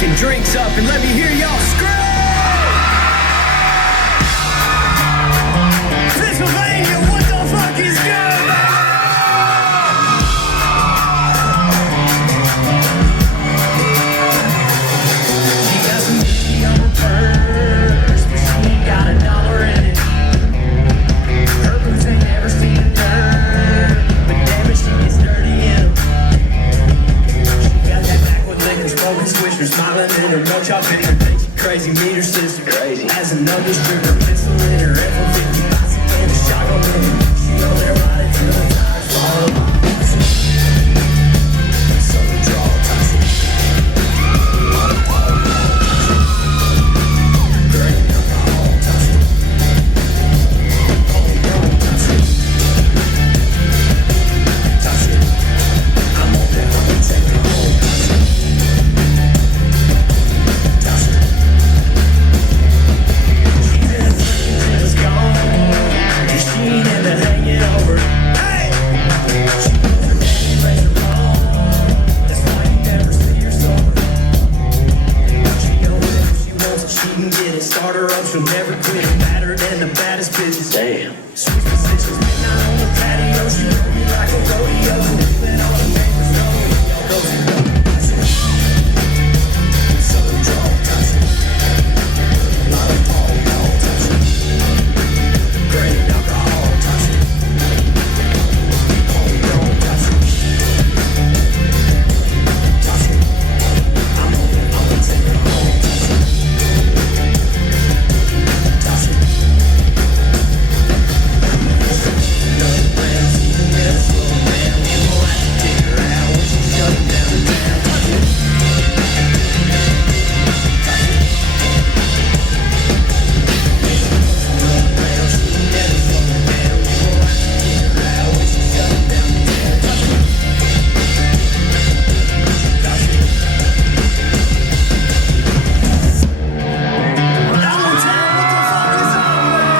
fucking drinks up and let me hear y'all scream. Pennsylvania, what the fuck is good, man? She got some money on her purse, but she ain't got $1 in it. Her boots ain't never seen a dirt, but damn it, she gets dirty in 'em. She got that backwood liquor, smoking swisher, smiling in her no chop finger, thinks she crazy, meet her sister. Crazy. Has another stripper, pencil in her F-150, bicycle and a shotgun with her. She over there riding till the tires fall apart. Southern drawl, toxic. Grain alcohol, toxic. Homegrown, toxic. Toxic. I'm on that, I'm gonna take it home, toxic. Toxic. She's in a fucking just gone, and she ain't into hanging over. Hey! She puts her daddy plays her wrong, that's why you never see her sober. She knows that if she wants it, she can get it. Start her up, she'll never quit. Better than the baddest bitches. Damn. Switch positions, midnight on the patio. She rode me like a rodeo. Leaving all the neighbors know. Y'all go to the Southern drawl, toxic. Lot of Paul, toxic. Grain alcohol, toxic. Homegrown, toxic. Toxic. I'm gonna take it home, toxic. Toxic. Another round, she's never slowing down. You gon' have to take her out when she's shutting down the town. Toxic. Another round, she's never slowing down. You gon' have to take her out when she's shutting down the town. Toxic. Toxic. Allentown, what the fuck is up, man?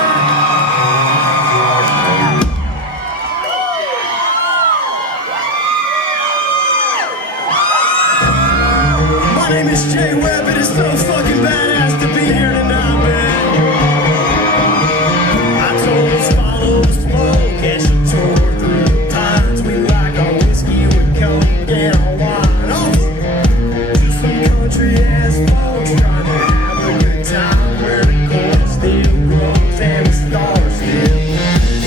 My name is Jay Webb, and it's so fucking badass to be here tonight, man. I told us follow the smoke, and she tore through the pines. We like our whiskey with coke and our wine. Oh, just some country ass folks trying to have a good time where the corn still grows and the stars still.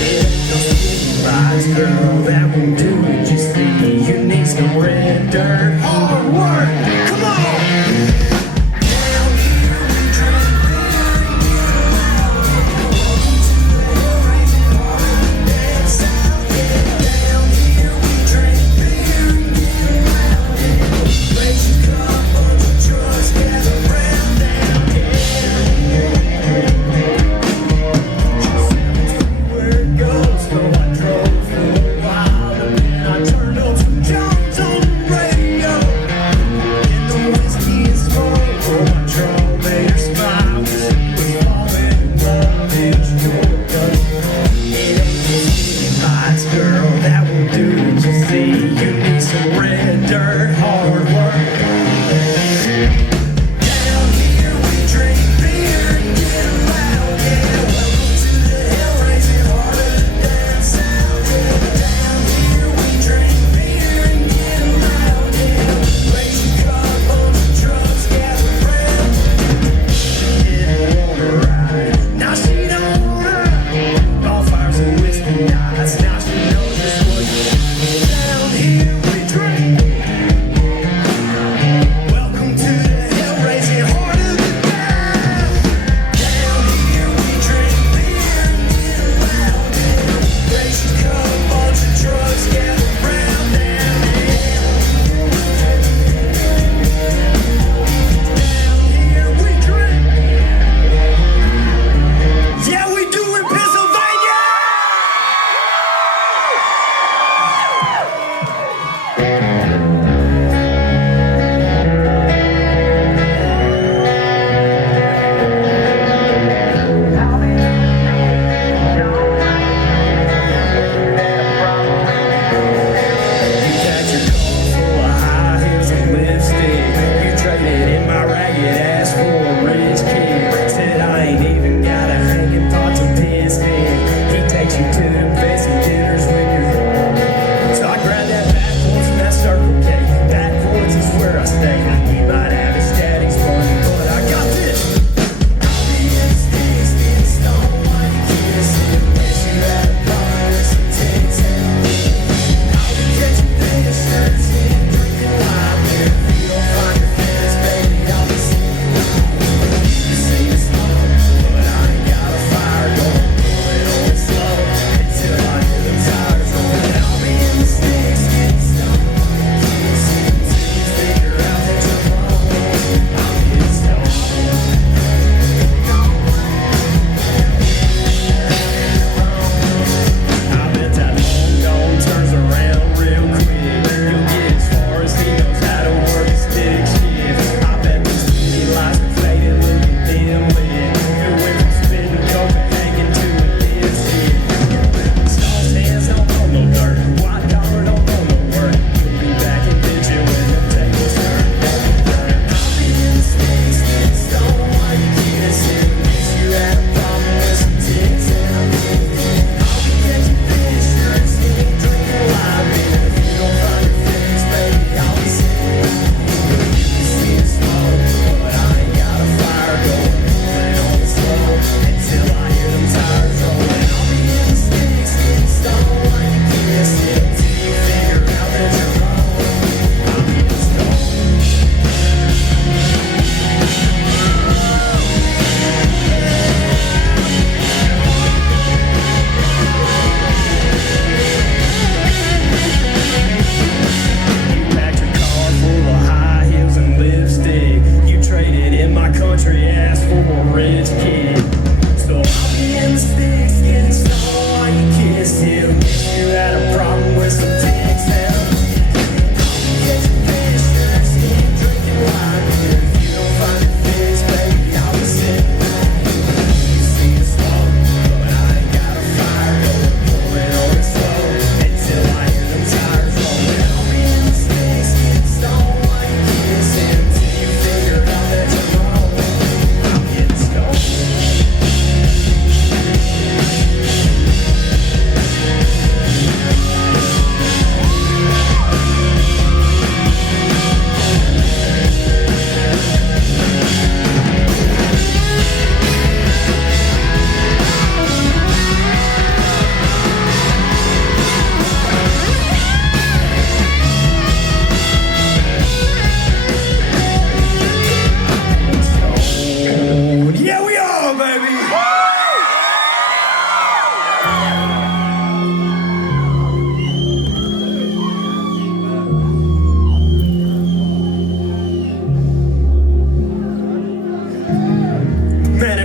Yeah, no city lights, girl, that won't do it. Just see, you need some red dirt, hard work. Come on. Down here we drink beer,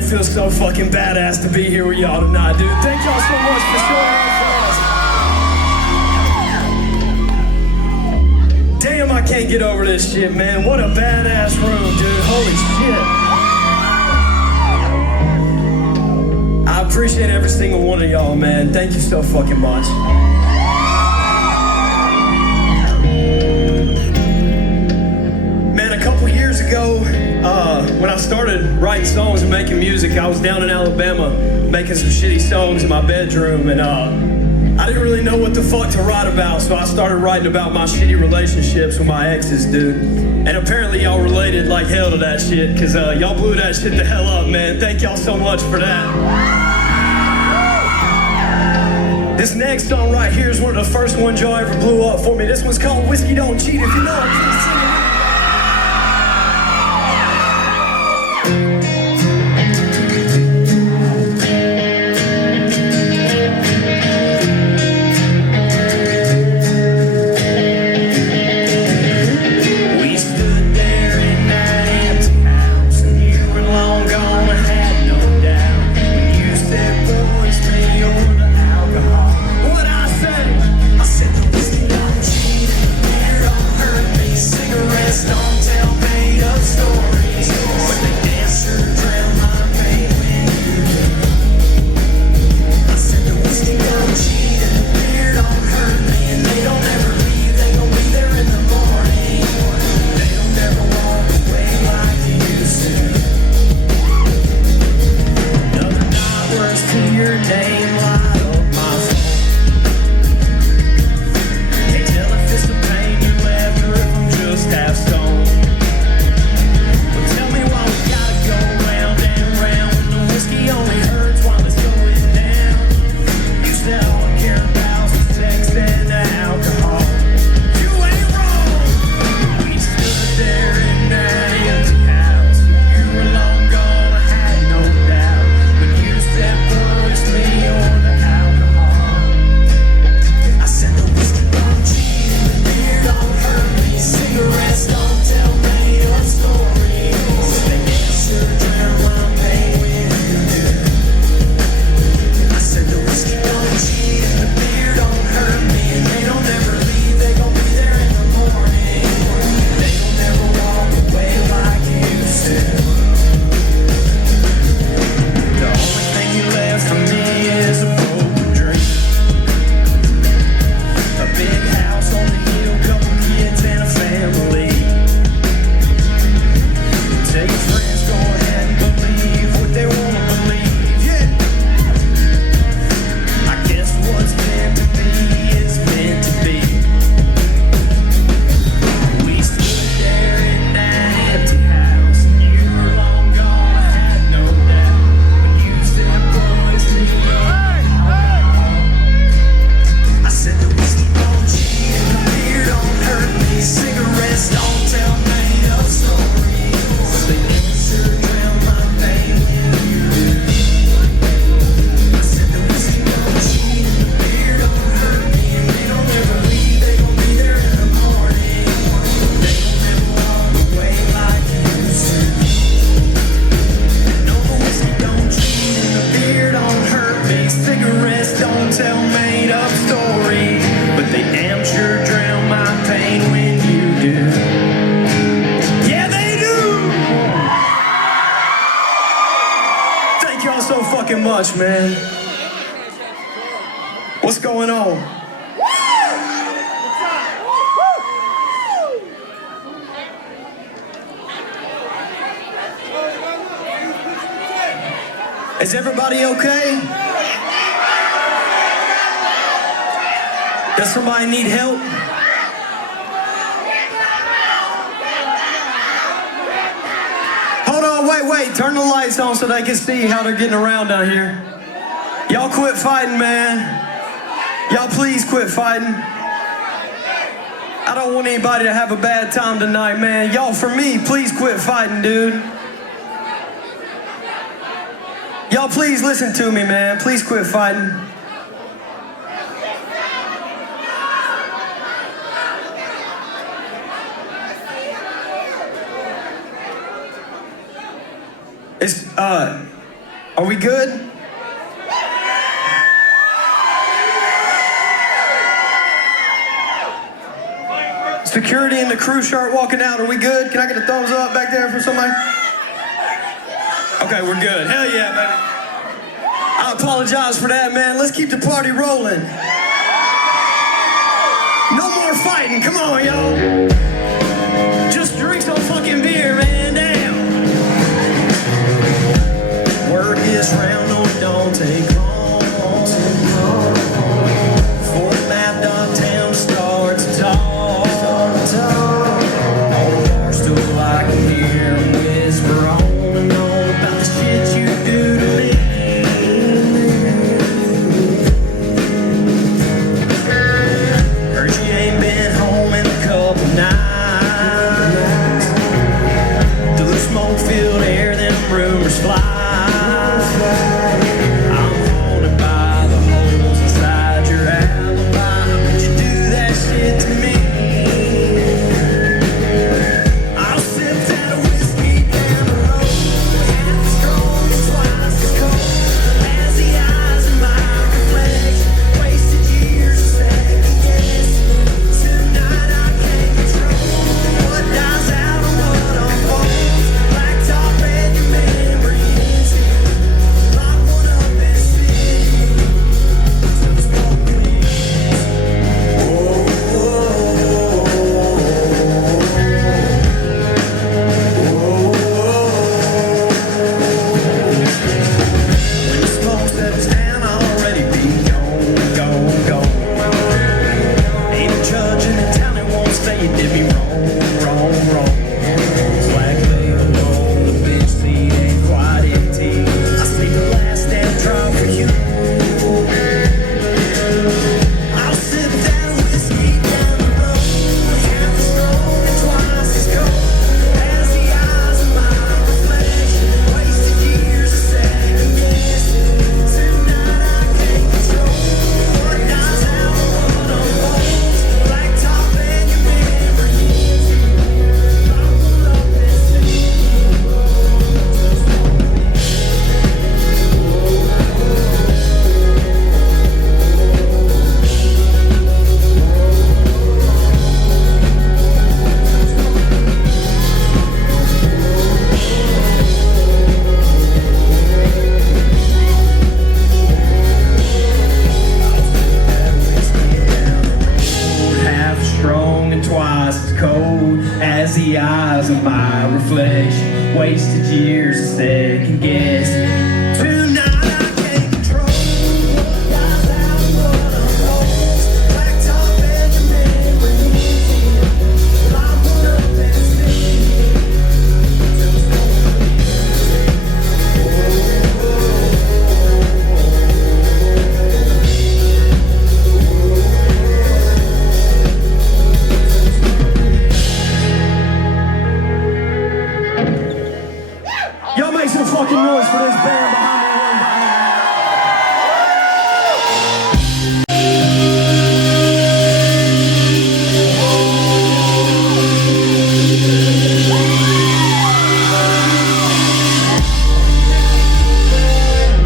feels so fucking badass to be here with y'all tonight, dude. Thank y'all so much for showing up for us. Damn, I can't get over this shit, man. What a badass room, dude. Holy shit. I appreciate every single one of y'all, man. Thank you so fucking much. Man, a couple years ago, when I started writing songs and making music, I was down in Alabama making some shitty songs in my bedroom, and I didn't really know what the fuck to write about, so I started writing about my shitty relationships with my exes, dude. And apparently y'all related like hell to that shit, because y'all blew that shit the hell up, man. Thank y'all so much for that. This next song right here is one of the first ones y'all ever blew up for me. This one's called Whiskey Don't Cheat. If you know it, please sing it. Much, man. What's going on? Is everybody okay? Does somebody need help? Wait, turn the lights on so they can see how they're getting around down here. Y'all quit fighting, man. Y'all please quit fighting. I don't want anybody to have a bad time tonight, man. Y'all, for me, please quit fighting, dude. Y'all please listen to me, man. Please quit fighting. Are we good? Security and the crew start walking out. Are we good? Can I get a thumbs up back there from somebody? Okay, we're good. Hell yeah, baby. I apologize for that, man. Let's keep the party rolling. No more fighting. Come on, y'all. Just drink some fucking beer, man. Damn. Word gets round, no, it don't take long. For the map dot town starts to talk. All the bars still I can hear them whisper on and on about the shit you do to me. Heard you ain't been home in a couple nights. Through the smoke-filled air, them rumors fly. I'm haunted by the holes inside your alibi. Would you do that shit to me? I'll sip that whiskey down the road, half as strong and twice as cold as the eyes of my reflection. Wasted years of second guessing. Tonight I can't control what dies out and what unfolds. Blacktop and your memory is here. Lock one up and sit till the smoke clears. When the smoke settles down, I'll already be gone, gone, gone. Ain't a judge in the town that won't say you did me wrong, wrong, wrong. Black veil on the bench seat ain't quite empty. I saved the last damn drop for you. I'll sip that whiskey down the road, half as strong and twice as cold as the eyes of my reflection. Wasted years of second guessing. Tonight I can't control what dies out and what unfolds. Blacktop and your memory is here. Lock one up and sit till the smoke half strong and twice as cold as the eyes of my reflection. Wasted years of second guessing. Tonight I can't control what dies out and what unfolds. Blacktop and your memory is here. Lock one up and sit till the smoke Y'all make some fucking noise for this band behind me.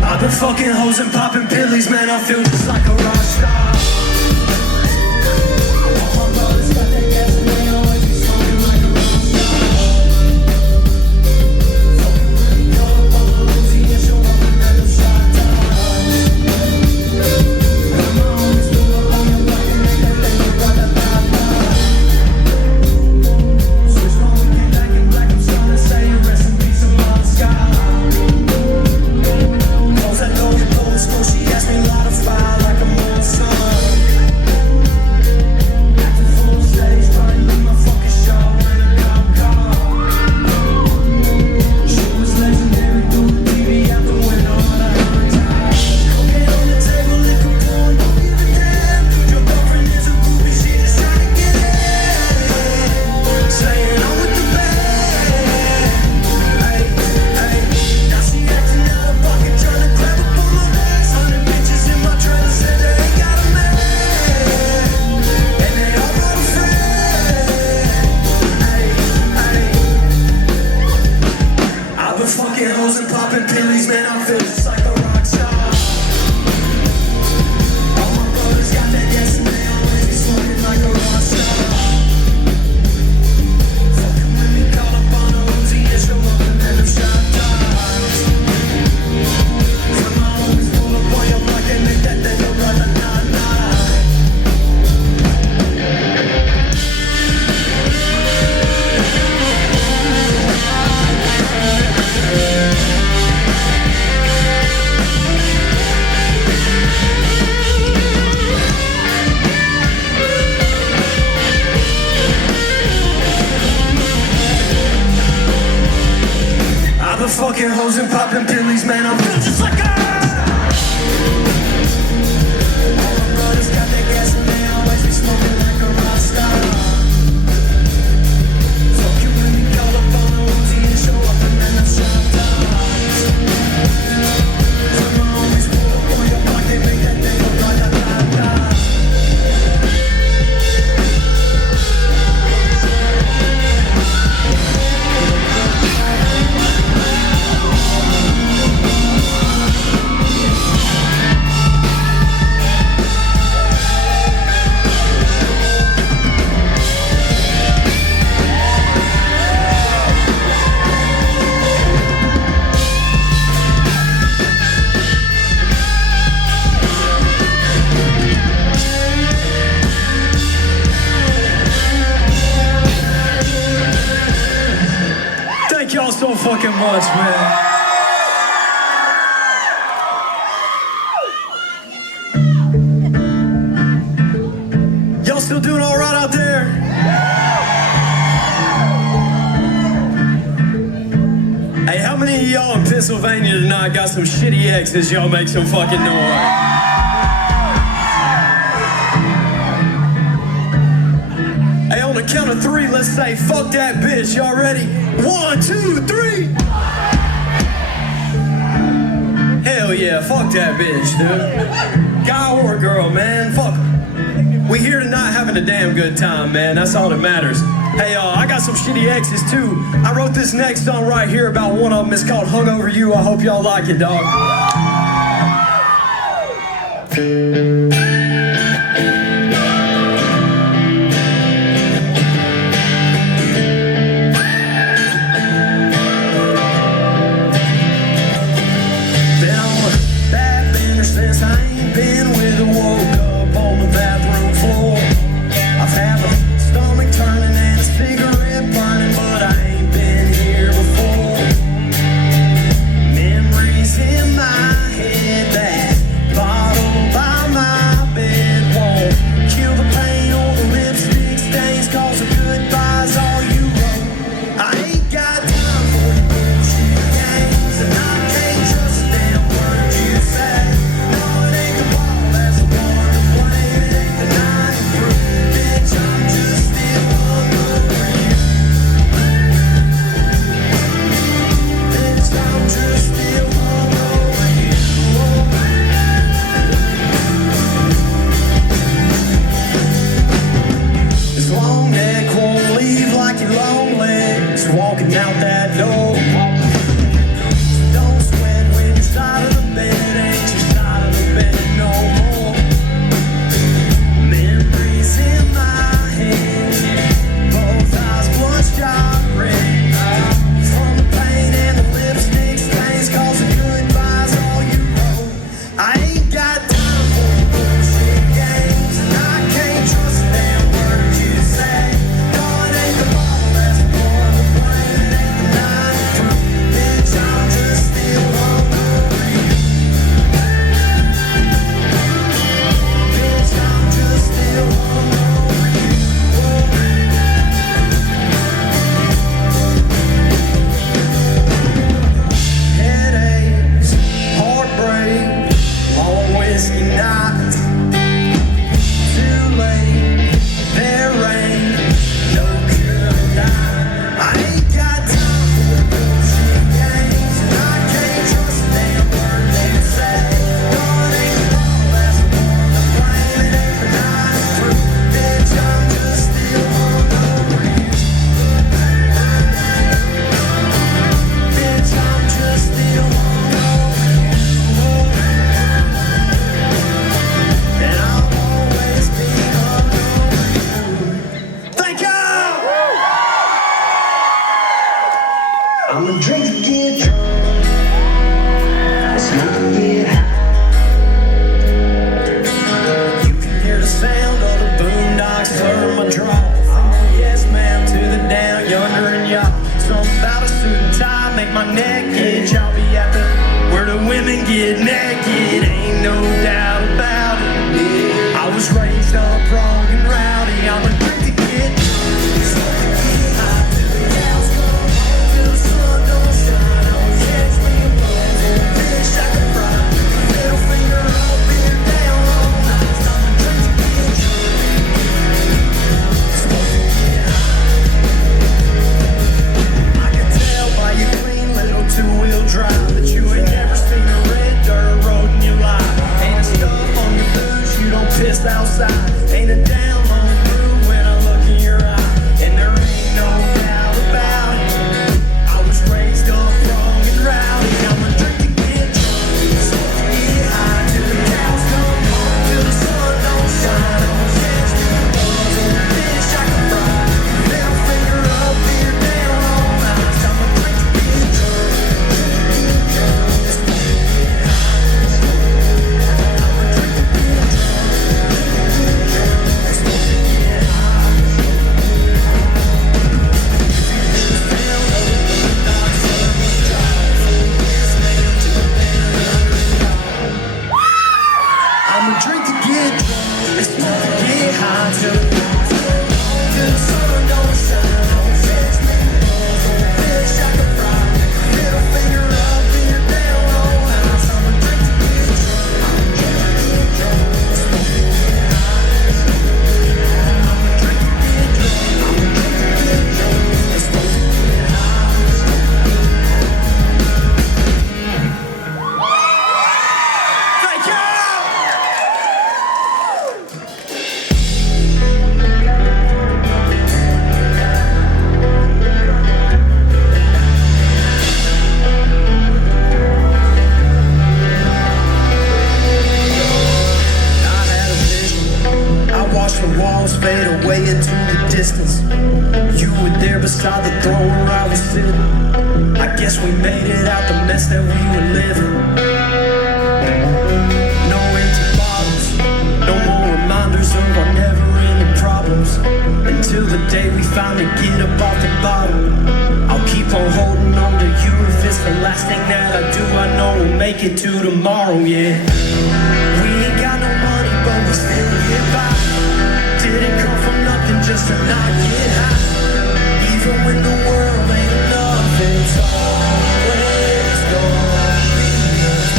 I've been fucking hoes and popping pillies, man. I feel just like a rock star. All my brothers got that gas and they always be smoking like a rock star. She asked me light a fire like a moon sun. the fucking hoes and popping pillies, man, I feel just like a rock star. All my brothers got that gas and they always be smoking like a rock star. Fucking when we call up on a Uzi and show up and then them shot tops. From my homies pull up on your block and make that thing go right like nah. The fucking hoes and popping pillies, man, I'm feeling just like a all my brothers got that gas and they always be smoking like a rock star. Fucking when we call up on the Uzi and show up and then I'm shot tops. From my homies pull up on your block, they make that thing go da-da-da-da. Thank y'all so fucking much, man. Y'all still doing all right out there? Hey, how many of y'all in Pennsylvania tonight got some shitty exes? Y'all make some fucking noise. Hey, on the count of three, let's say, fuck that bitch. Y'all ready? 1, 2, 3. Hell yeah, fuck that bitch, dude. Guy or girl, man, fuck 'em. We here tonight having a damn good time, man. That's all that matters. Hey, I got some shitty exes, too. I wrote this next song right here about one of them. It's called Hung Over You. I hope y'all like it, dog. Since I ain't been with her, woke up on the bathroom floor. I've had my stomach turning and a cigarette burning, but I ain't been here before. Memories in my head, that bottle by my You can hear the sound of the boondocks from my draw. From the yes ma'am to the down yonder and y'all. Something about a suit and tie make my neck itch. I'll be at the where the women get naked, ain't no doubt about it. I was raised up wrong and rowdy. I'm a drink to get high till the cows come home, till the sun don't shine. I'll catch me a buzz on a fish I can fry. Middle finger up, beer down all night. I'm a drink to get smoke to get high. I can tell by your clean little two-wheel drive that you ain't never seen a red dirt road in your life. Ain't a stuff on your boots, you don't piss outside. Ain't a down on the groove when I look in your eye. And there ain't no doubt about it. I was raised up wrong and rowdy. I'm a drink to get drunk, so get high till the cows come home, till the sun don't shine. I'll catch me a buzz on a fish I can fry. Middle finger up, beer down all night. I'm a drink to get drunk. I'm a drink to get drunk, and smoke to get high till the sun don't shine. I'll catch me a buzz on a fish I can fry. Middle finger up, beer down all night. I'm a drink to get drunk, smoke to get high. I'm a drink to get drunk, and smoke to get high. Thank you! I watched the walls fade away into the distance. You were there beside the throne where I was sitting. I guess we made it out the mess that we were living. No empty bottles, no more reminders of our never-ending problems. Until the day we finally get up off the bottom. I'll keep on holding on to you if it's the last thing that I do. I know we'll make it to tomorrow, yeah. We ain't got no money, but we still get by. Didn't come from nothing just to not get high. Even when the world ain't enough, it's always gonna be enough.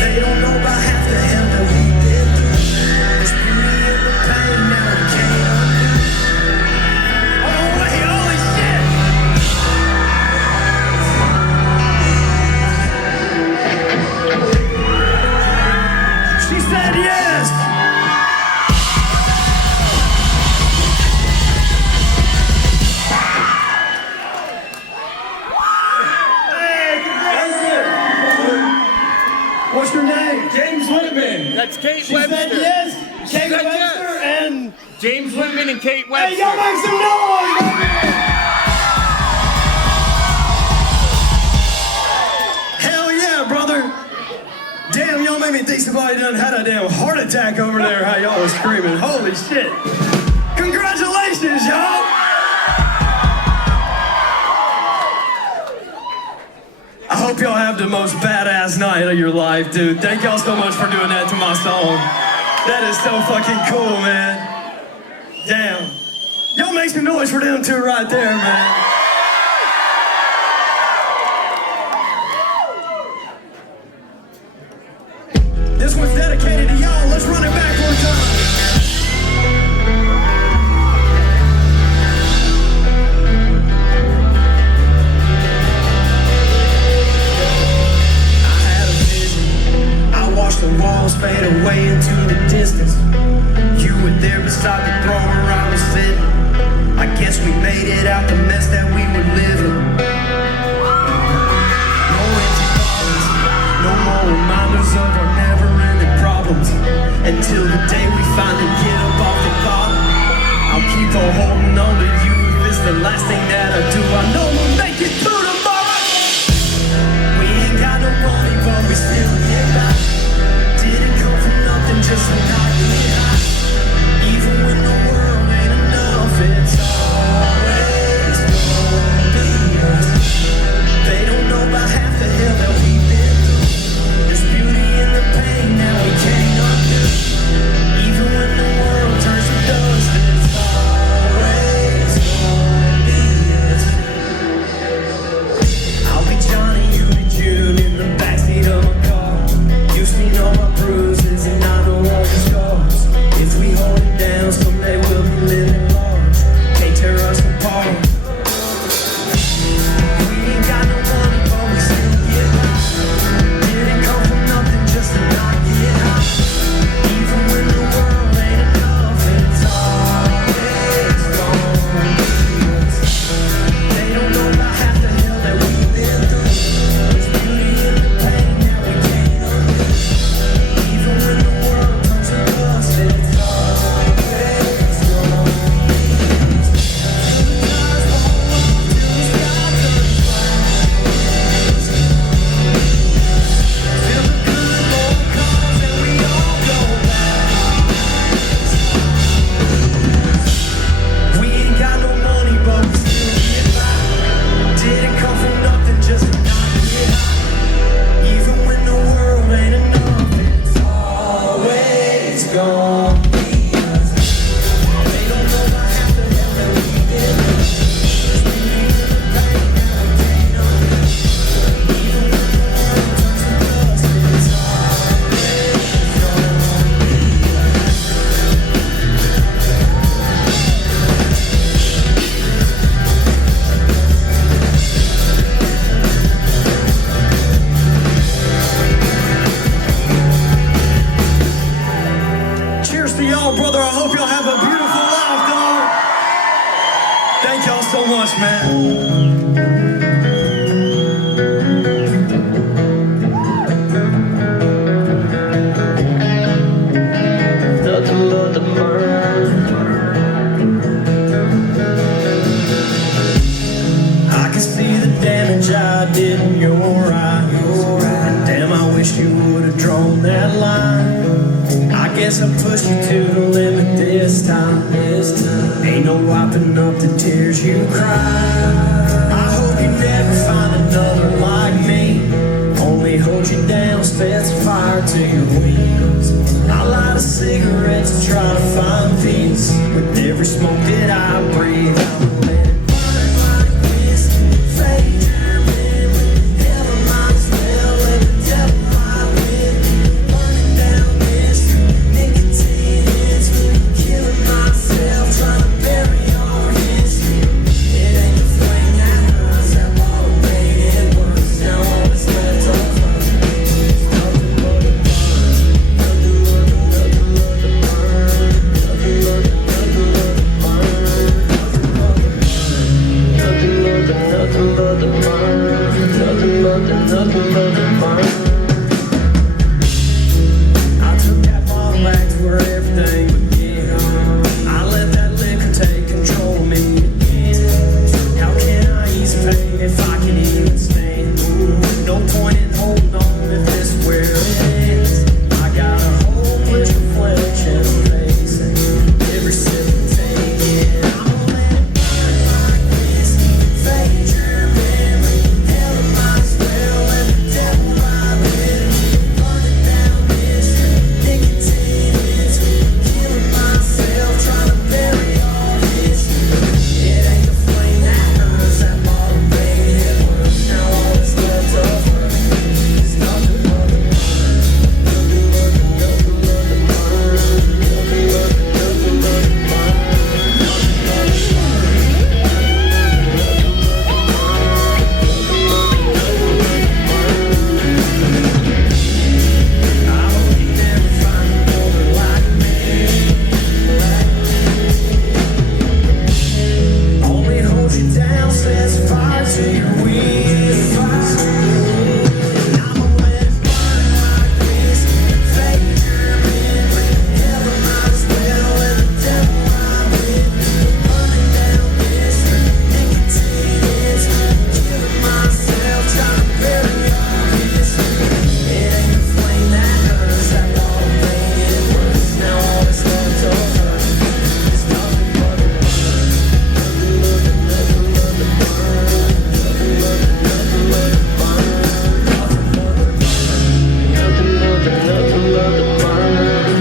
They don't know about half the hell that we've been through. There's beauty in the pain now we can't undo. Oh wait, holy shit! She said yes! What's your name? James Whitman. That's Kate She Webster. said yes. Kate said Webster yes. and James Whitman and Kate Webster. hey, y'all make some noise, baby! Hell yeah, brother! Damn, y'all made me think somebody done had a damn heart attack over there. How y'all was screaming? Holy shit! Congratulations, y'all! I hope y'all have the most badass night of your life, dude. Thank y'all so much for doing that to my song. That is so fucking cool, man. Damn. Y'all make some noise for them two right there, man. This one's dedicated to y'all. Let's run it back one time. Watch the walls fade away into the distance. You were there beside the throne where I was sitting. I guess we made it out the mess that we were living. No empty bottles, no more reminders of our never-ending problems. Until the day we finally get up off the bottom. I'll keep on holding on to you if it's the last thing that I do. I know we'll make it through tomorrow. We ain't got no money, but we still guess I pushed you to the limit this time. Ain't no wiping up the tears you cry. I hope you never find another like me. Only hold you down, sets fire to your wings. I light a cigarette to try to find peace. With every smoke that I breathe, I'm let it burn like whiskey. Fade your memory. Hell, I might as well let the devil ride with me. Burning down this nicotine hits me. Killing myself, trying to bury our history. It ain't the flame that hurts, that bottle made it worse. Now all that's left of us is nothing but a burn. Nothing but a burn. Nothing but a nothing but the burn. I took that bottle back to where everything began. I let that liquor take control of me again. How can I ease pain if I can even stand? No point in holding on if this is where it ends. I got a hopeless reflection facing every sip I take in. I'm gonna let it burn like whiskey. Fade your memory. Hell, I might as well let the devil ride with me. Burning down this nicotine hits me. Killing myself, trying to bury all history. It ain't the flame that hurts, that bottle made it worse. Now all that's left of her is nothing but the burn. Nothing but the burn. Nothing but the burn. I hope you never find another like me. Only hold you down, sets fire to your wings. And I'ma let it burn like whiskey. Fade your memory. Hell, I might as well let the devil ride with me. Burning down this nicotine hits me. Killing myself, trying to bury all history. It ain't the flame that hurts, that bottle made it worse. Now all that's left of her is nothing but a burn. Nothing but the burn. Nothing but the burn. Nothing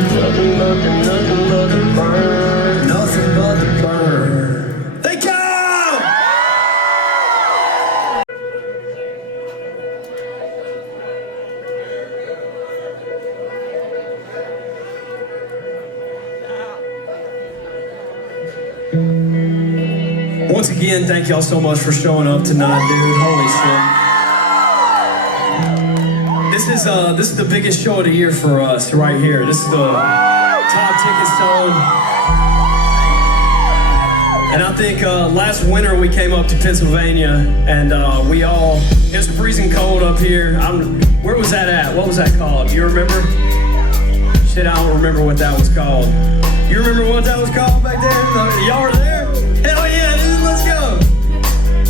but the burn. Nothing but the burn. Nothing but the burn. Nothing but the burn. Thank you! Once again, thank y'all so much for showing up tonight, dude. Holy shit. This is the biggest show of the year for us right here. This is the top ticket selling. And I think last winter we came up to Pennsylvania and it was freezing cold up here. Where was that at? What was that called? Do you remember? Shit, I don't remember what that was called. You remember what that was called back there? Y'all were there? Hell yeah, dude, let's go.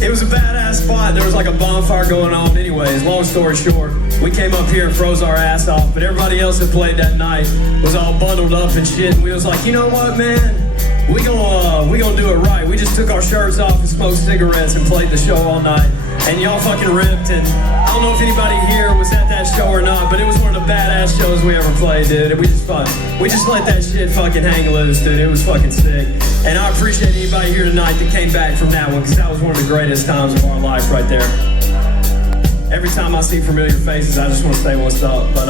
It was a badass spot. There was like a bonfire going on. Anyways, long story short, we came up here and froze our ass off, but everybody else that played that night was all bundled up and shit. And we was like, you know what, man? We gonna do it right. We just took our shirts off and smoked cigarettes and played the show all night. And y'all fucking ripped. And I don't know if anybody here was at that show or not, but it was one of the badass shows we ever played, dude. And we just let that shit fucking hang loose, dude. It was fucking sick. And I appreciate anybody here tonight that came back from that one, because that was one of the greatest times of our life right there. Every time I see familiar faces, I just want to say what's up. But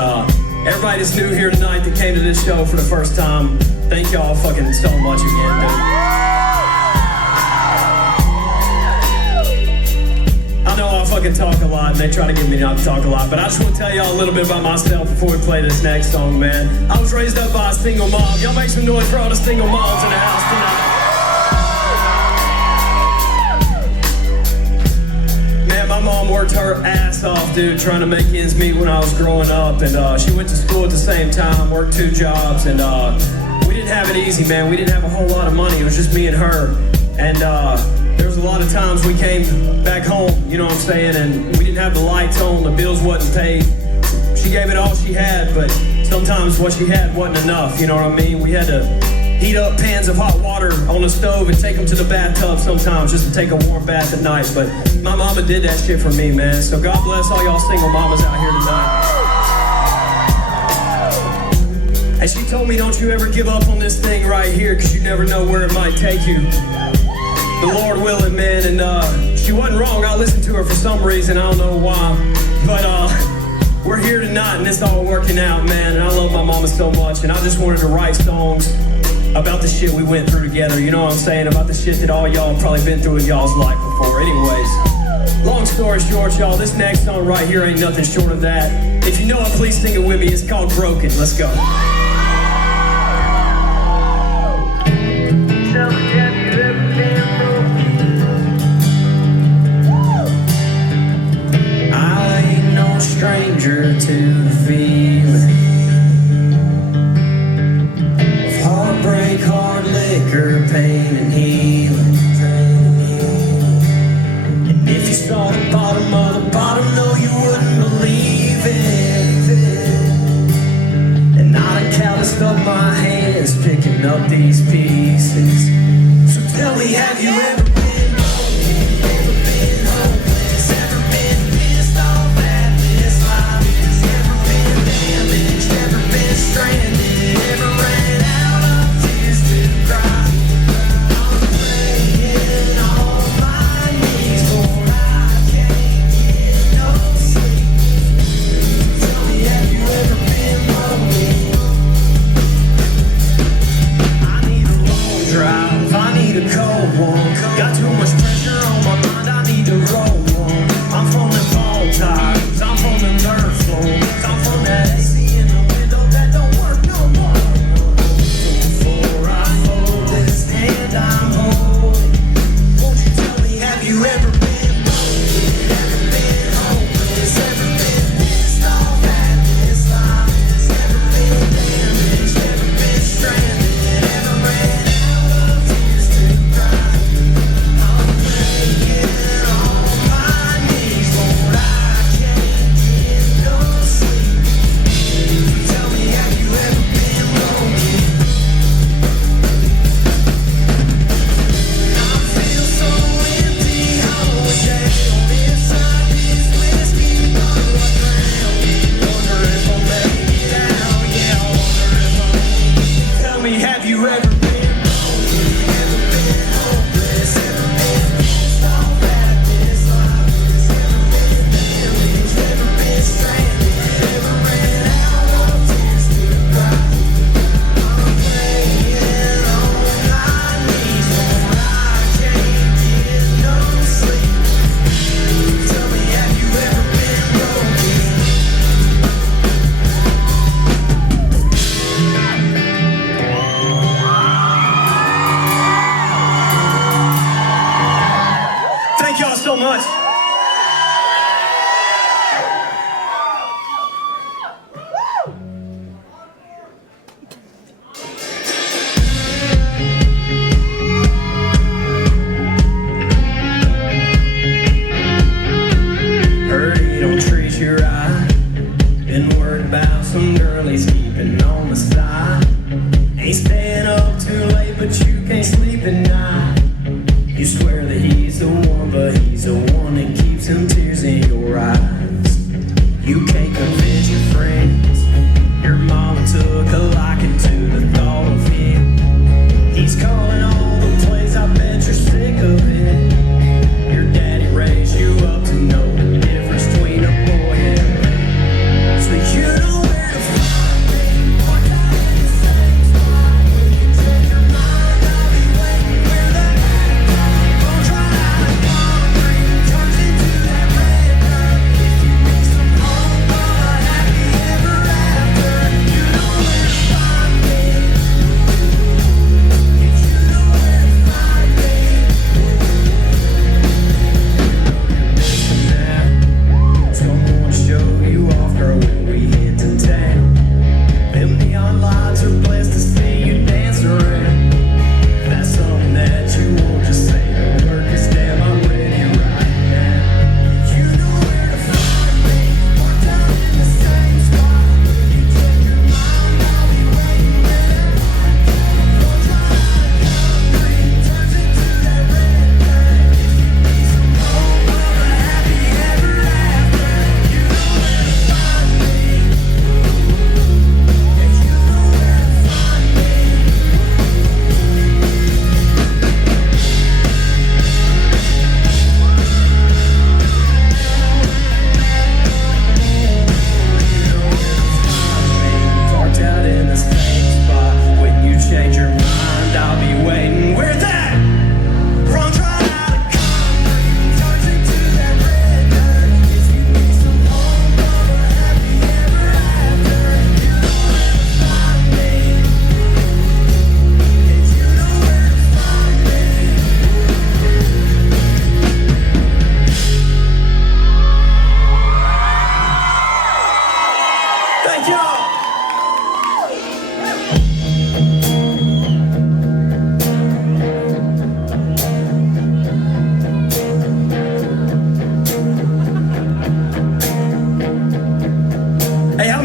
everybody that's new here tonight that came to this show for the first time, thank y'all fucking so much again, dude. I know I fucking talk a lot, and they try to get me not to talk a lot, but I just want to tell y'all a little bit about myself before we play this next song, man. I was raised up by a single mom. Y'all make some noise for all the single moms in the house tonight. Man, my mom worked her ass off, dude, trying to make ends meet when I was growing up, and she went to school at the same time, worked 2 jobs, and we didn't have it easy, man. We didn't have a whole lot of money. It was just me and her, and there was a lot of times we came back home, you know what I'm saying, and we didn't have the lights on, the bills wasn't paid. She gave it all she had, but sometimes what you had wasn't enough, you know what I mean? We had to heat up pans of hot water on the stove and take them to the bathtub sometimes just to take a warm bath at night. But my mama did that shit for me, man. So God bless all y'all single mamas out here tonight. And she told me, don't you ever give up on this thing right here, because you never know where it might take you. The Lord willing, man. And she wasn't wrong. I listened to her for some reason. I don't know why. But we're here tonight and it's all working out, man. And I love my mama so much. And I just wanted to write songs about the shit we went through together. You know what I'm saying? About the shit that all y'all probably been through in y'all's life before. Anyways, long story short, y'all, this next song right here ain't nothing short of that. If you know it, please sing it with me. It's called Broken. Let's go. Tell me, have you ever been broken? I ain't no stranger to the feeling of heartbreak, hard liquor, pain and healing. And if you saw the bottom of the bottom, no, you wouldn't believe it. And I done calloused up my hands picking up these pieces. So tell me, have you ever been broken? Ever been hopeless? Ever been pissed off at this life? Ever been damaged? Ever been stranded? Ever ran out of tears to cry? I'm praying on my knees, for I can't get no sleep. Tell me, have you ever been lonely? I need a long drive, I need a cold one.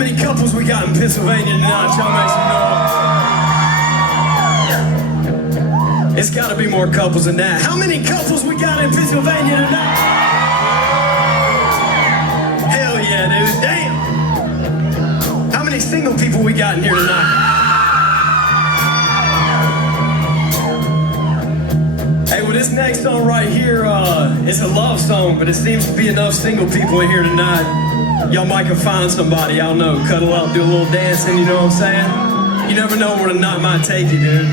many couples we got in Pennsylvania tonight? Y'all make some noise. It's gotta be more couples than that. How many couples we got in Pennsylvania tonight? Hell yeah, dude. Damn. How many single people we got in here tonight? Hey, well, this next song right here is a love song, but it seems to be enough single people in here tonight. Y'all might can find somebody, I don't know, cuddle up, do a little dancing, you know what I'm saying? You never know where the night might take you, dude.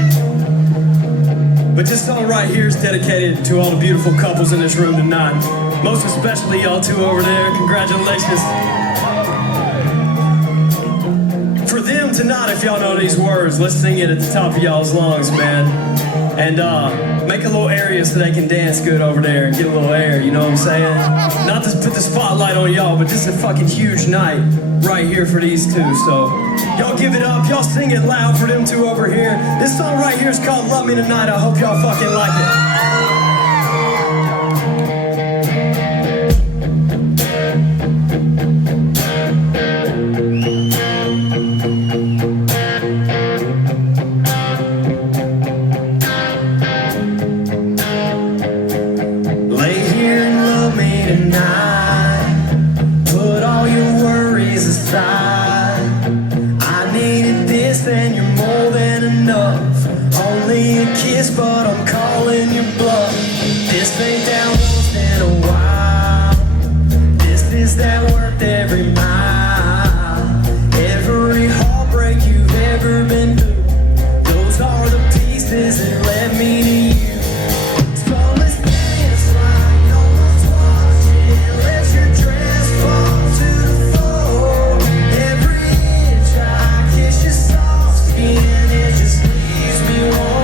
But this song right here is dedicated to all the beautiful couples in this room tonight. Most especially y'all two over there. Congratulations. For them tonight, if y'all know these words, let's sing it at the top of y'all's lungs, man. And make a little area so they can dance good over there and get a little air, you know what I'm saying? Not to put the spotlight on y'all, but this is a fucking huge night right here for these two. So y'all give it up, y'all sing it loud for them two over here. This song right here is called Love Me Tonight. I hope y'all fucking like it. But I'm calling your bluff. This ain't that once in a while. This is that worth every mile. Every heartbreak you've ever been through. Those are the pieces that led me to you. So let's dance like no one's watching. Let your dress fall to the floor. Every inch I kiss your soft skin, it just leaves me warm.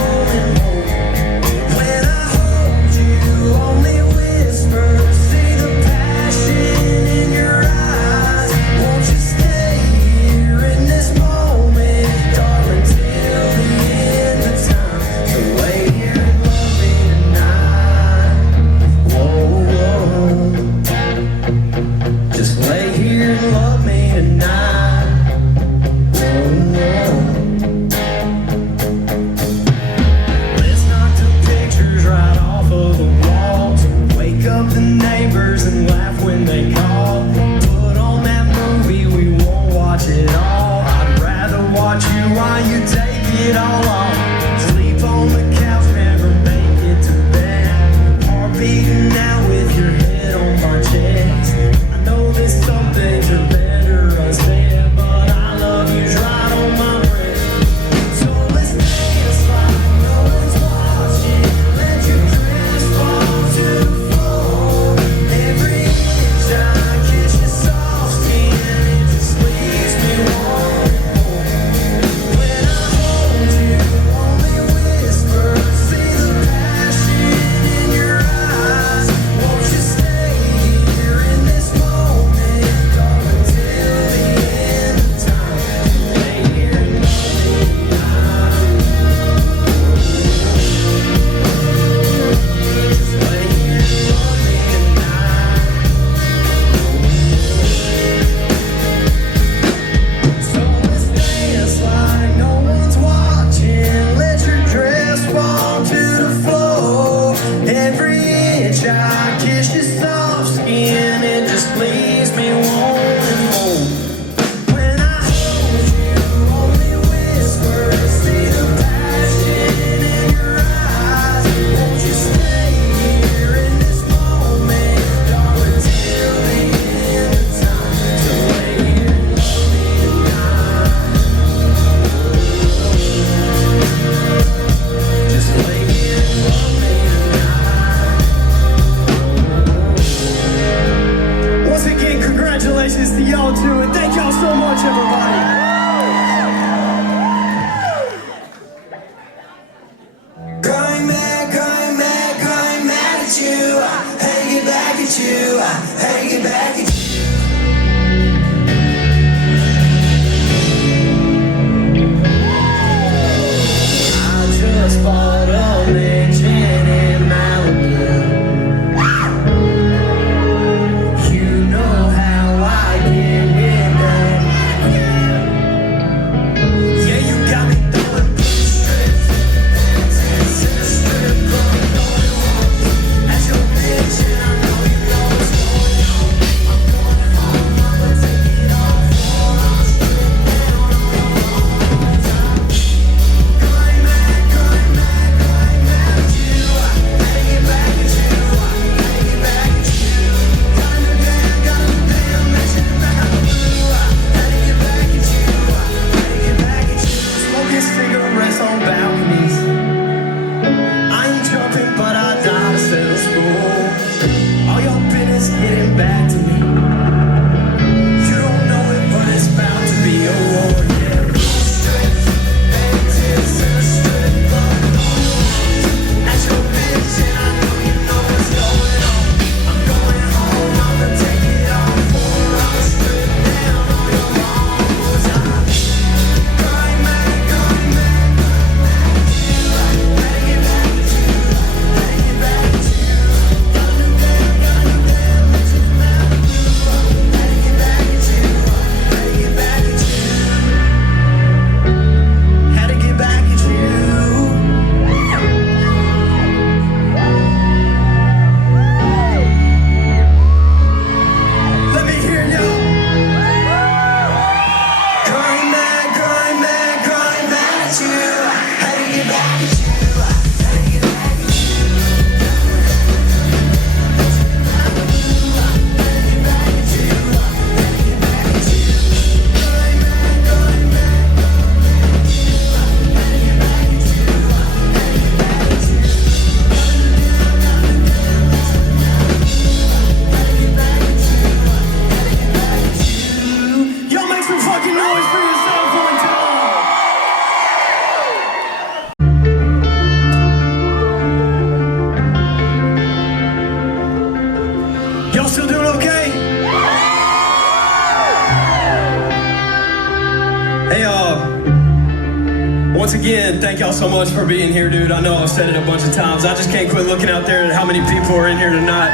Once again, thank y'all so much for being here, dude. I know I've said it a bunch of times. I just can't quit looking out there at how many people are in here tonight.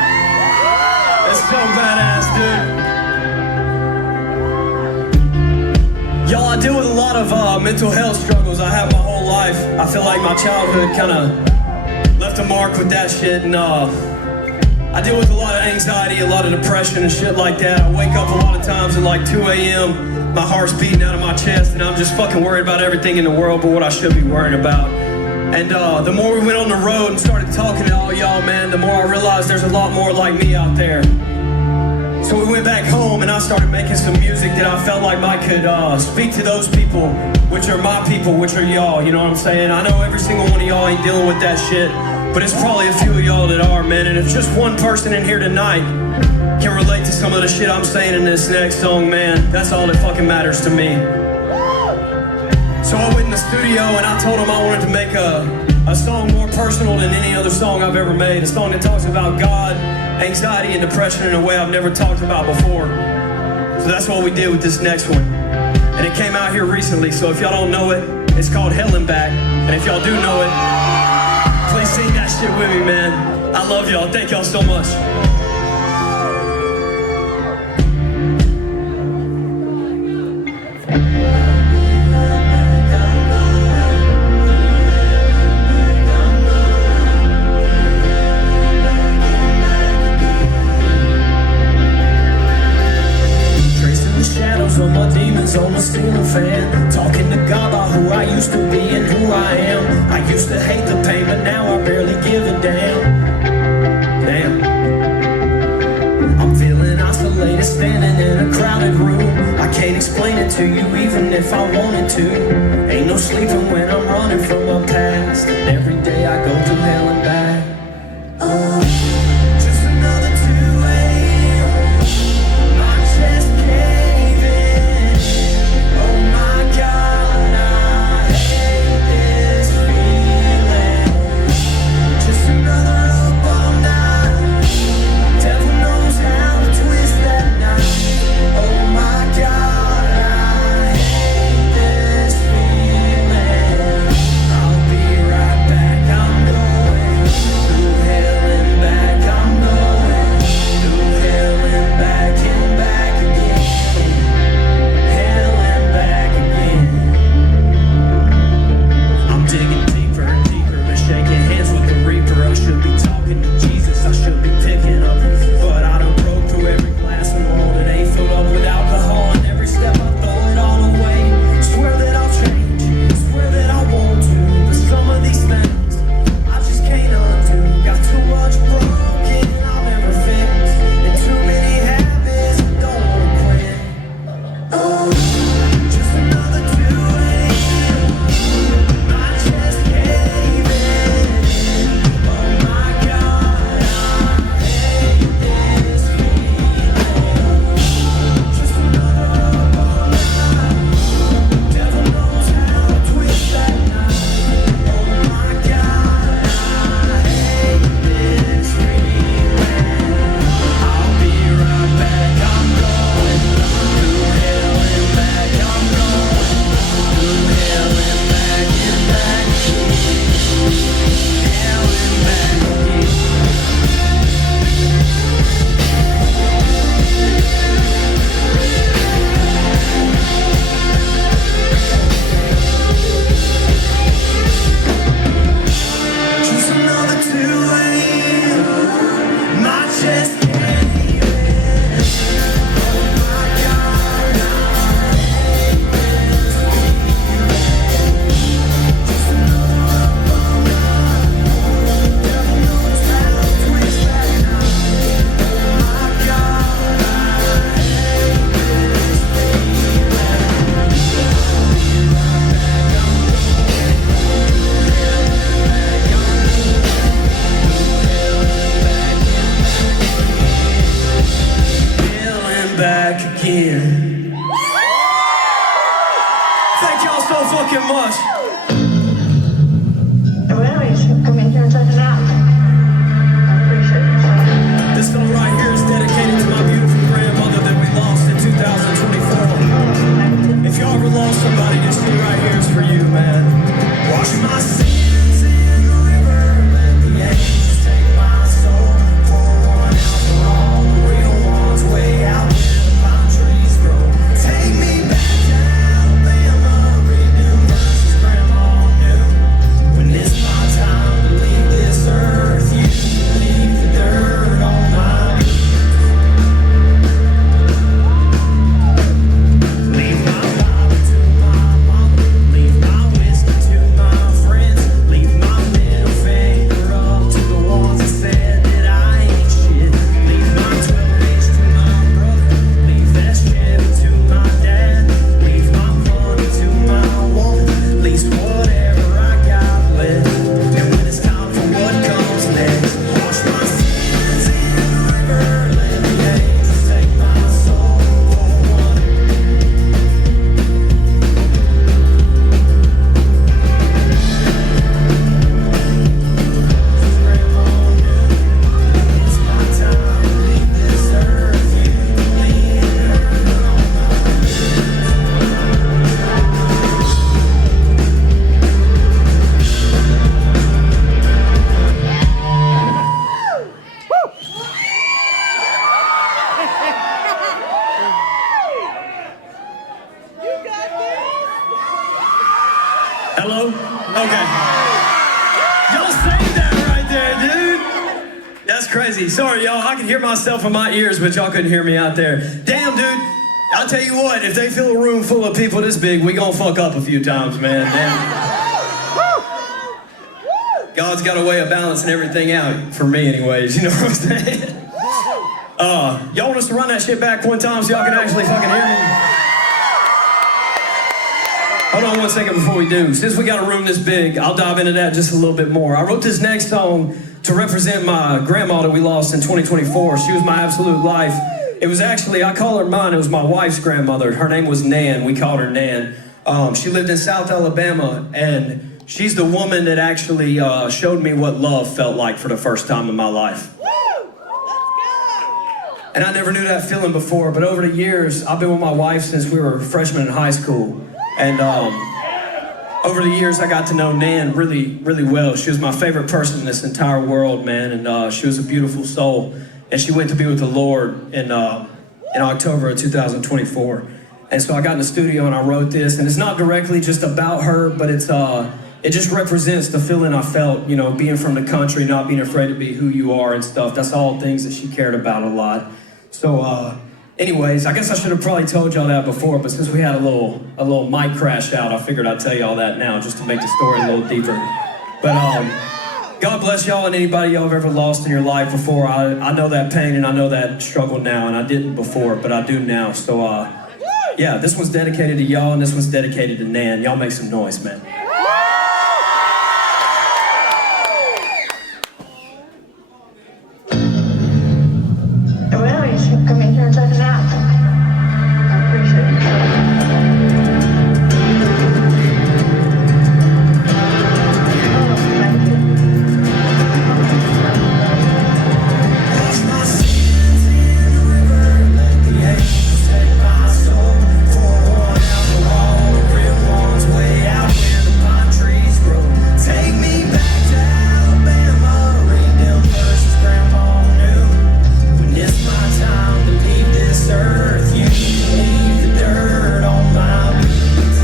It's so badass, dude. Y'all, I deal with a lot of mental health struggles. I have my whole life. I feel like my childhood kind of left a mark with that shit, and I deal with a lot of anxiety, a lot of depression and shit like that. I wake up a lot of times at like 2 a.m., my heart's beating out of my chest, and I'm just fucking worried about everything in the world but what I should be worrying about. And the more we went on the road and started talking to all y'all, man, the more I realized there's a lot more like me out there. So we went back home and I started making some music that I felt like I could speak to those people, which are my people, which are y'all, you know what I'm saying? I know every single one of y'all ain't dealing with that shit, but it's probably a few of y'all that are, man. And if just one person in here tonight can relate to some of the shit I'm saying in this next song, man, that's all that fucking matters to me. So I went in the studio and I told him I wanted to make a song more personal than any other song I've ever made. A song that talks about God, anxiety, and depression in a way I've never talked about before. So that's what we did with this next one. And it came out here recently, so if y'all don't know it, it's called Hell and Back. And if y'all do know it, please sing that shit with me, man. I love y'all. Thank y'all so much. On the ceiling fan, talking to God about who I used to be and who I am. I used to hate the pain, but now I barely give a damn. I'm feeling isolated, standing in a crowded room. I can't explain it to you, even if I wanted to. Ain't no sleeping when I'm running from my past. And every day I go through hell and back. Just another 2 a.m. My chest caving. Oh my God, I hate this feeling. Just another up all night. Devil knows how to twist that knife. Oh my God, I hate this feeling. I'll be right back. I'm going through hell and back. I'm going through hell and back again. Hell and back again. I'm digging deeper and deeper, but shaking hands with the reaper. I should be talking to Jesus, I should be picking up, but I done broke through every glass and wall that ain't filled up with alcohol, and every step I throw it all away. Swear that I'll change, swear that I want to, but some of these things I just can't undo. Got too much broken I'll never fix, and too many habits I don't wanna quit. Oh, just another 2 a.m. My chest caving. Oh my God, I hate this feeling. Just another up all night. Devil knows how to twist that knife. Oh my God, I hate this feeling. I'll be right back. I'm going through hell and back. I'm going through hell and back again. Hell and back again. Just another 2 a.m. My chest caving. Oh my God, I hate this feeling. Just another up all night. Devil knows how to twist that knife. Oh my God, I hate this feeling. Hell and back again. Thank y'all so fucking much. Anyways, come in here and check it out. I appreciate it. This song right here is dedicated to my beautiful grandmother that we lost in 2024. If you ever lost somebody, this shit right here is for you, man. Hello? Okay. Y'all saved that right there, dude. That's crazy. Sorry, y'all. I could hear myself in my ears, but y'all couldn't hear me out there. Damn, dude. I'll tell you what, if they fill a room full of people this big, we gonna fuck up a few times, man. Damn. God's got a way of balancing everything out, for me anyways, you know what I'm saying? Y'all want us to run that shit back one time so y'all can actually fucking hear me? Hold on one second before we do. Since we got a room this big, I'll dive into that just a little bit more. I wrote this next song to represent my grandma that we lost in 2024. She was my absolute life. It was actually, I call her mine, it was my wife's grandmother. Her name was Nan, we called her Nan. She lived in South Alabama, and she's the woman that actually showed me what love felt like for the first time in my life. And I never knew that feeling before, but over the years, I've been with my wife since we were freshmen in high school. And over the years, I got to know Nan really, really well. She was my favorite person in this entire world, man, and she was a beautiful soul. And she went to be with the Lord in October of 2024. And so I got in the studio and I wrote this, and it's not directly just about her, but it just represents the feeling I felt, you know, being from the country, not being afraid to be who you are and stuff. That's all things that she cared about a lot. So, anyways, I guess I should have probably told y'all that before, but since we had a little mic crash out, I figured I'd tell y'all that now just to make the story a little deeper. But God bless y'all and anybody y'all have ever lost in your life before. I know that pain and I know that struggle now, and I didn't before, but I do now. So, yeah, this one's dedicated to y'all, and this one's dedicated to Nan. Y'all make some noise, man. Really, you should come in here and take a nap. I appreciate it. Oh, thank you. Wash my sins in the river, let the angels take my soul. Pour one out for all the real ones way out where the pine trees grow. Take me back to Alabama, read them verses Grandma knew. When it's my time to leave this earth, you can leave the dirt on my boots.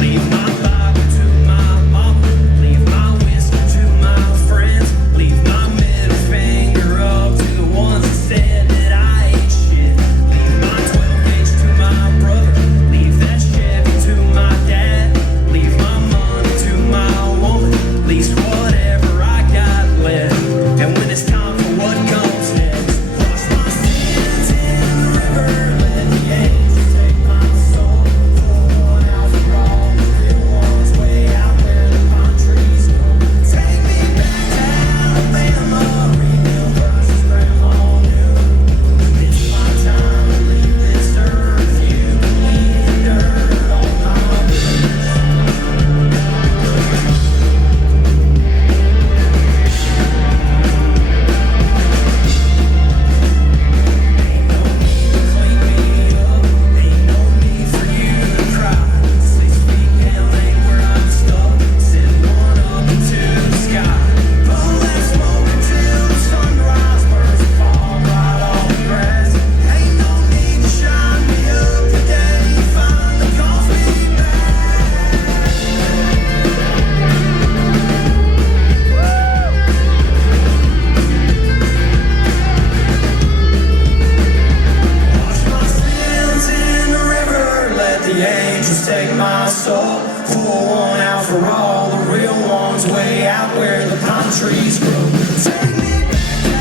Leave my Bible to my mama, leave my wisdom to my friends, leave my middle finger up to the ones that said that I ain't shit. Leave my 12 gauge to my brother, leave that Chevy to my dad, leave my money to my woman, at least whatever I got left. And when it's time for what comes next, wash my sins in the river, let the angels take my soul. Pour one out for all the real ones way out where the pine trees grow. Take me back to Alabama, read them verses Grandma knew. When it's my time to leave this earth, you can leave the dirt on my boots. Clean me up, ain't no need for you to cry. 6 feet down ain't where I'm stuck, send one up into the sky. Blow that smoke until the sunrise burns the fall right off the grass. Ain't no need to shine me up today, finally calls me back. Wash my sins in the river, let the angels take my soul. Pour one out for all the real ones way out where the pine trees grow. Take me back to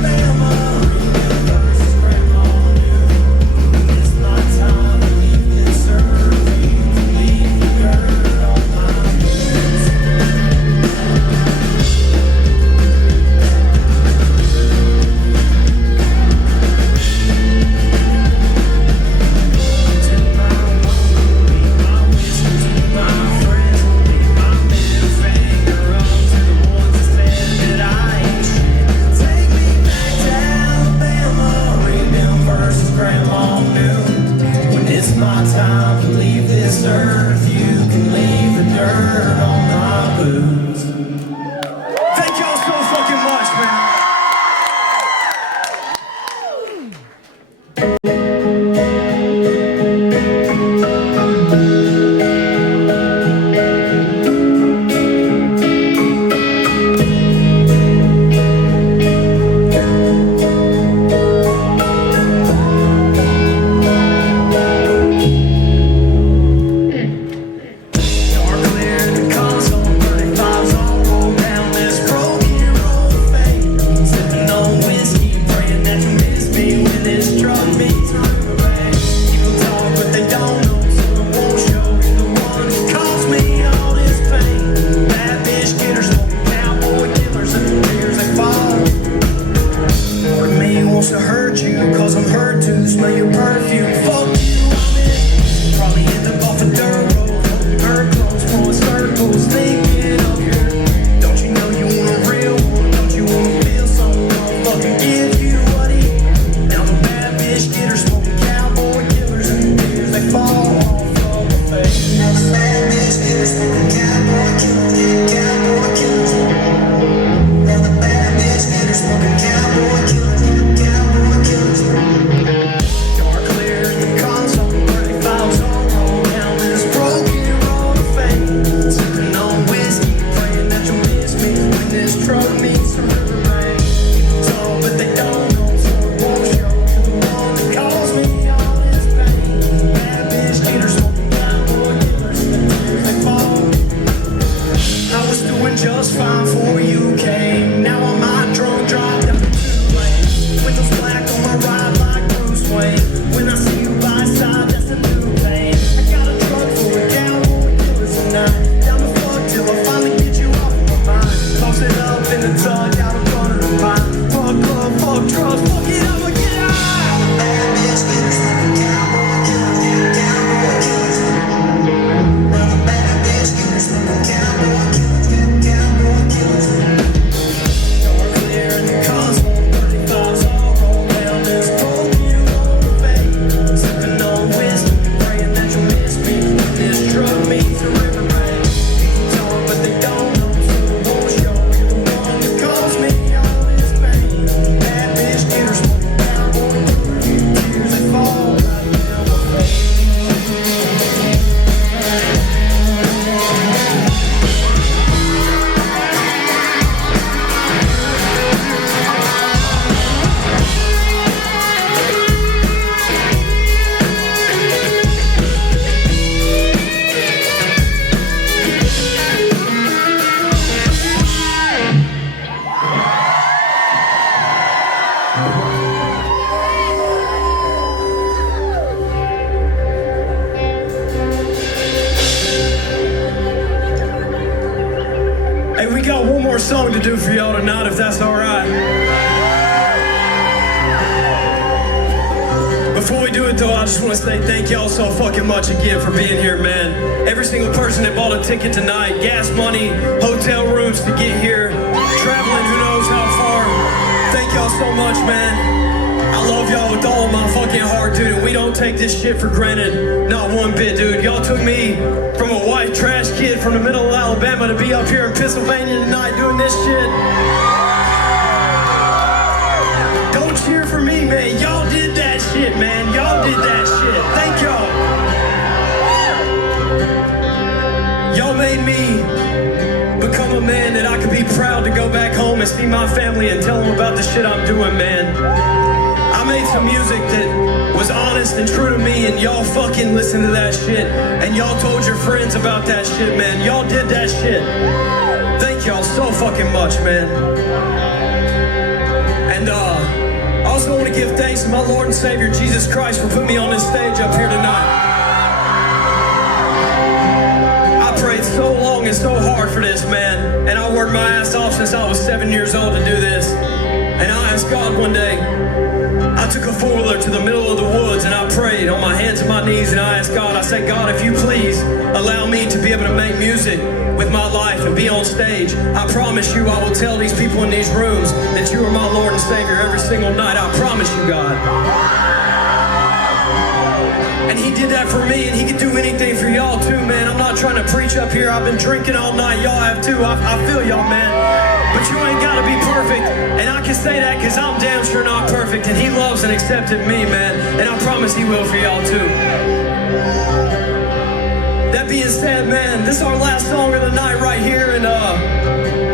Alabama, read them verses Grandma knew. It's my time to leave this earth, you can leave the dirt on my boots. To my woman, leave my wisdom to my friends, leave my middle finger up to the ones that said wants to hurt you, cause I'm hurt to smell your perfume. Fuck you, I'm in. Probably end up off a dirt road, holding her close, pulling circles, thinking of you. Don't you know you want a real one? Don't you wanna feel something? Fucking give you what he. Now the bad bitch getter smoking cowboy killers and beers, they fall off of the face. Now the bad bitch getter smoking cowboy killers, cowboy killers. Now the bad bitch getter smoking cowboy killers, cowboy killers. Dark clear in the console, 30 files all rolled down this broken road of fame. Sipping on whiskey, praying that you'll miss me when this truck meets the river bank. People talk, but they don't know, so it won't show. You're the one that caused me all this pain. Bad bitch getter smoking cowboy killers, and the tears they fall. I was doing just fine before you came. Now I'm hot, drunk, drive down the two-lane. Windows black on my ride like Bruce Wayne. When I see you by side, that's a new pain. I got a truck full of cowboy killers and I'm down the fuck till I finally get you off of my mind. Toss it up in the tug, out in front of the pine. Fuck love, fuck trust, fuck it, I'ma get high. Bad bitch getters, cowboy killers, cowboy killers. Now the bad bitch getters, cowboy killers, cowboy killers. Dark clear in the console, 35s all rolled down this broken road of fame. Sipping on whiskey, praying that you'll miss me when this truck meets the river bank. People talk, but they don't know, so it won't show. You're the one that caused me all this pain. Bad bitch getter smoking cowboy killers, tears that fall right down my face. Hey, we got one more song to do for y'all tonight, if that's all right. Before we do it though, I just want to say thank y'all so fucking much again for being here, man. Every single person that bought a ticket tonight, gas money, hotel rooms to get here, traveling who knows how far. Thank y'all so much, man. I love y'all with all of my fucking heart, dude, and we don't take this shit for granted. Not one bit, dude. Y'all took me from a white trash kid from the middle of Alabama to be up here in Pennsylvania tonight doing this shit. Don't cheer for me, man. Y'all did that shit, man. Y'all did that shit. Thank y'all. Y'all made me become a man that I could be proud to go back home and see my family and tell them about the shit I'm doing, man. I made some music that was honest and true to me, and y'all fucking listened to that shit, and y'all told your friends about that shit, man. Y'all did that shit. Thank y'all so fucking much, man. And I also want to give thanks to my Lord and Savior Jesus Christ for putting me on this stage up here tonight. I prayed so long and so hard for this, man, and I worked my ass off since I was 7 years old to do this. And I asked God one day, I took a four-wheeler to the middle of the woods and I prayed on my hands and my knees and I asked God, I said, God, if you please allow me to be able to make music with my life and be on stage, I promise you I will tell these people in these rooms that you are my Lord and Savior every single night. I promise you, God. And he did that for me, and he could do anything for y'all too, man. I'm not trying to preach up here. I've been drinking all night. Y'all have too. I feel y'all, man. But you ain't gotta be perfect, and I can say that because I'm damn sure not perfect, and he loves and accepted me, man, and I promise he will for y'all too. That being said, man, this is our last song of the night right here, and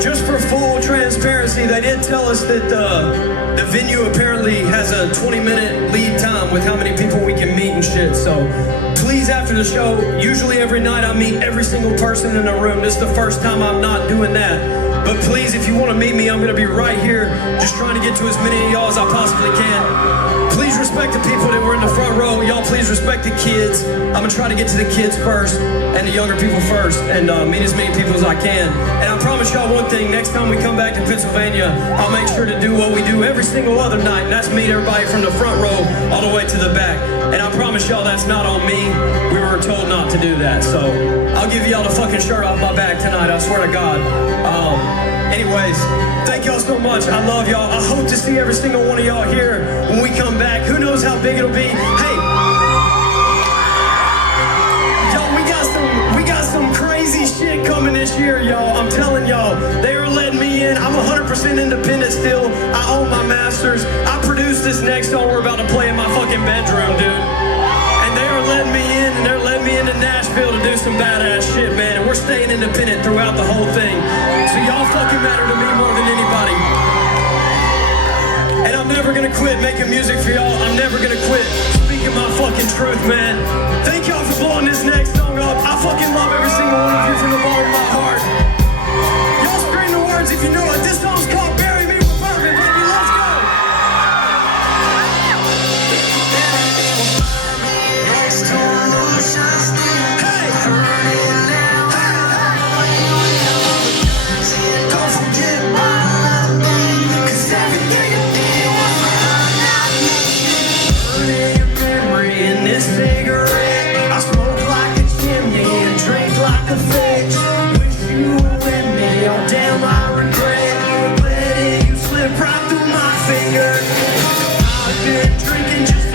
just for full transparency, they did tell us that the venue apparently has a 20-minute lead time with how many people we can meet and shit, so please, after the show, usually every night I meet every single person in the room. This is the first time I'm not doing that. But please, if you want to meet me, I'm going to be right here just trying to get to as many of y'all as I possibly can. Please respect the people that were in the front row. Y'all please respect the kids. I'm gonna try to get to the kids first and the younger people first and meet as many people as I can. And I promise y'all one thing, next time we come back to Pennsylvania, I'll make sure to do what we do every single other night, and that's meet everybody from the front row all the way to the back. And I promise y'all that's not on me. We were told not to do that, so I'll give y'all the fucking shirt off my back tonight, I swear to God. Anyways, thank y'all so much. I love y'all. I hope to see every single one of y'all here when we come back. Who knows how big it'll be? Hey, y'all, we got some crazy shit coming this year, y'all. I'm telling y'all, they are letting me in. I'm 100% independent still. I own my masters. I produced this next song we're about to play in my fucking bedroom, dude. And they are letting me in, and they're letting me into Nashville to do some badass shit, man. And we're staying independent throughout the whole thing. So y'all fucking matter to me more than anybody. And I'm never gonna quit making music for y'all. I'm never gonna quit speaking my fucking truth, man. Thank y'all for blowing this next song up. I fucking love every single one of you from the bottom of my heart. Y'all scream the words if you know it. This song's called Bury Me with Bourbon, baby. Let's go. Right through my fingers. I've been drinking just